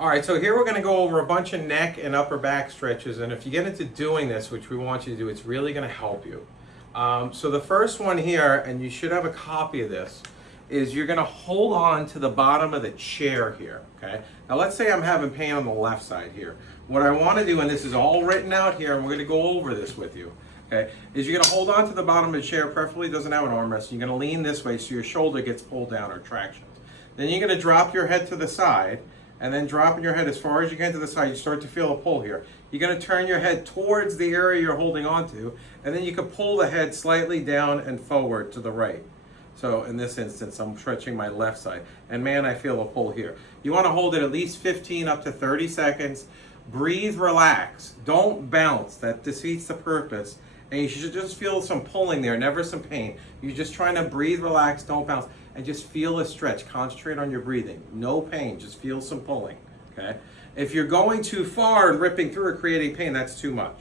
All right, so here we're going to go over a bunch of neck and upper back stretches, and if you get into doing this, which we want you to do, it's really going to help you. So the first one here, and you should have a copy of this, is you're going to hold on to the bottom of the chair here, okay? Now let's say I'm having pain on the left side here. What I want to do, and this is all written out here, and we're going to go over this with you, okay, is you're going to hold on to the bottom of the chair, preferably doesn't have an armrest. You're going to lean this way so your shoulder gets pulled down or traction. Then you're going to drop your head to the side, and then dropping your head as far as you can to the side, you start to feel a pull here. You're going to turn your head towards the area you're holding on to, and then you can pull the head slightly down and forward to the right. So in this instance, I'm stretching my left side, and man, I feel a pull here. You want to hold it at least 15 up to 30 seconds. Breathe, relax. Don't bounce. That defeats the purpose. And you should just feel some pulling there, never some pain. You're just trying to breathe, relax, don't bounce, and just feel a stretch. Concentrate on your breathing. No pain, just feel some pulling, okay? If you're going too far and ripping through or creating pain, that's too much,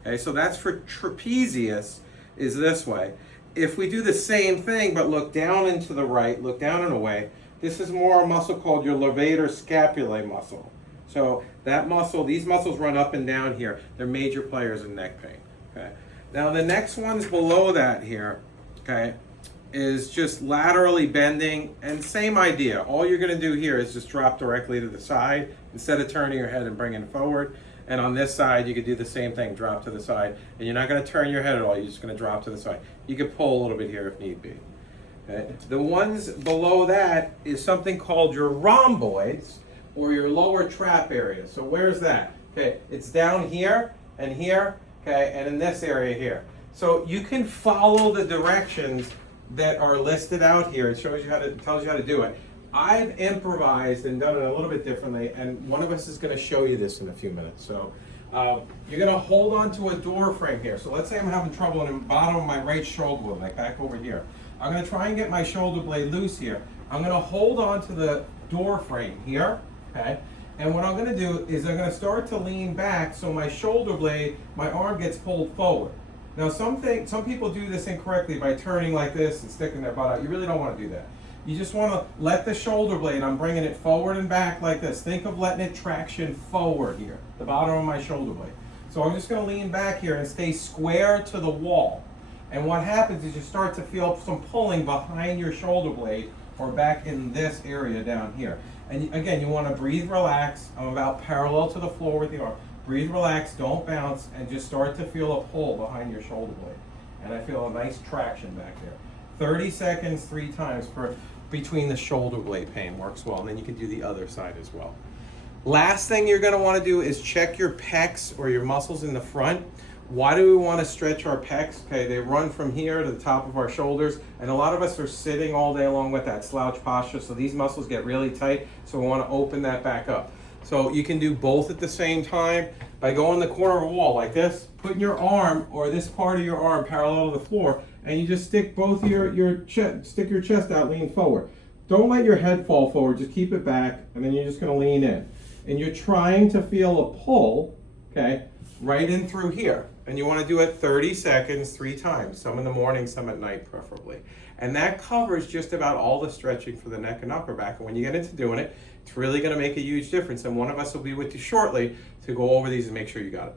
okay? So that's for trapezius, is this way. If we do the same thing, but look down and to the right, look down and away, this is more a muscle called your levator scapulae muscle. So that muscle, these muscles run up and down here. They're major players in neck pain, okay? Now the next ones below that here, okay, is just laterally bending, and same idea. All you're going to do here is just drop directly to the side instead of turning your head and bringing it forward. And on this side, you could do the same thing, drop to the side, and you're not going to turn your head at all. You're just going to drop to the side. You could pull a little bit here if need be. Okay. The ones below that is something called your rhomboids, or your lower trap area. So where's that? Okay, it's down here and here. Okay, and in this area here. So you can follow the directions that are listed out here. It shows you how to, tells you how to do it. I've improvised and done it a little bit differently, and one of us is going to show you this in a few minutes. So you're going to hold on to a door frame here. So let's say I'm having trouble in the bottom of my right shoulder blade, like back over here. I'm going to try and get my shoulder blade loose here. I'm going to hold on to the door frame here, okay? And what I'm going to do is I'm going to start to lean back so my shoulder blade, my arm gets pulled forward. Now some people do this incorrectly by turning like this and sticking their butt out. You really don't want to do that. You just want to let the shoulder blade, I'm bringing it forward and back like this. Think of letting it traction forward here, the bottom of my shoulder blade. So I'm just going to lean back here and stay square to the wall. And what happens is you start to feel some pulling behind your shoulder blade or back in this area down here. And again, you want to breathe, relax. I'm about parallel to the floor with the arm. Breathe, relax, don't bounce, and just start to feel a pull behind your shoulder blade. And I feel a nice traction back there. 30 seconds, 3 times for between the shoulder blade pain works well. And then you can do the other side as well. Last thing you're going to want to do is check your pecs or your muscles in the front. Why do we want to stretch our pecs? Okay, they run from here to the top of our shoulders, and a lot of us are sitting all day long with that slouch posture, so these muscles get really tight, so we want to open that back up. So you can do both at the same time by going the corner of a wall like this, putting your arm or this part of your arm parallel to the floor, and you just stick both your chest, stick your chest out, lean forward. Don't let your head fall forward, just keep it back, and then you're just going to lean in. And you're trying to feel a pull, okay, right in through here. And you want to do it 30 seconds, 3 times, some in the morning, some at night preferably. And that covers just about all the stretching for the neck and upper back. And when you get into doing it, it's really going to make a huge difference. And one of us will be with you shortly to go over these and make sure you got it.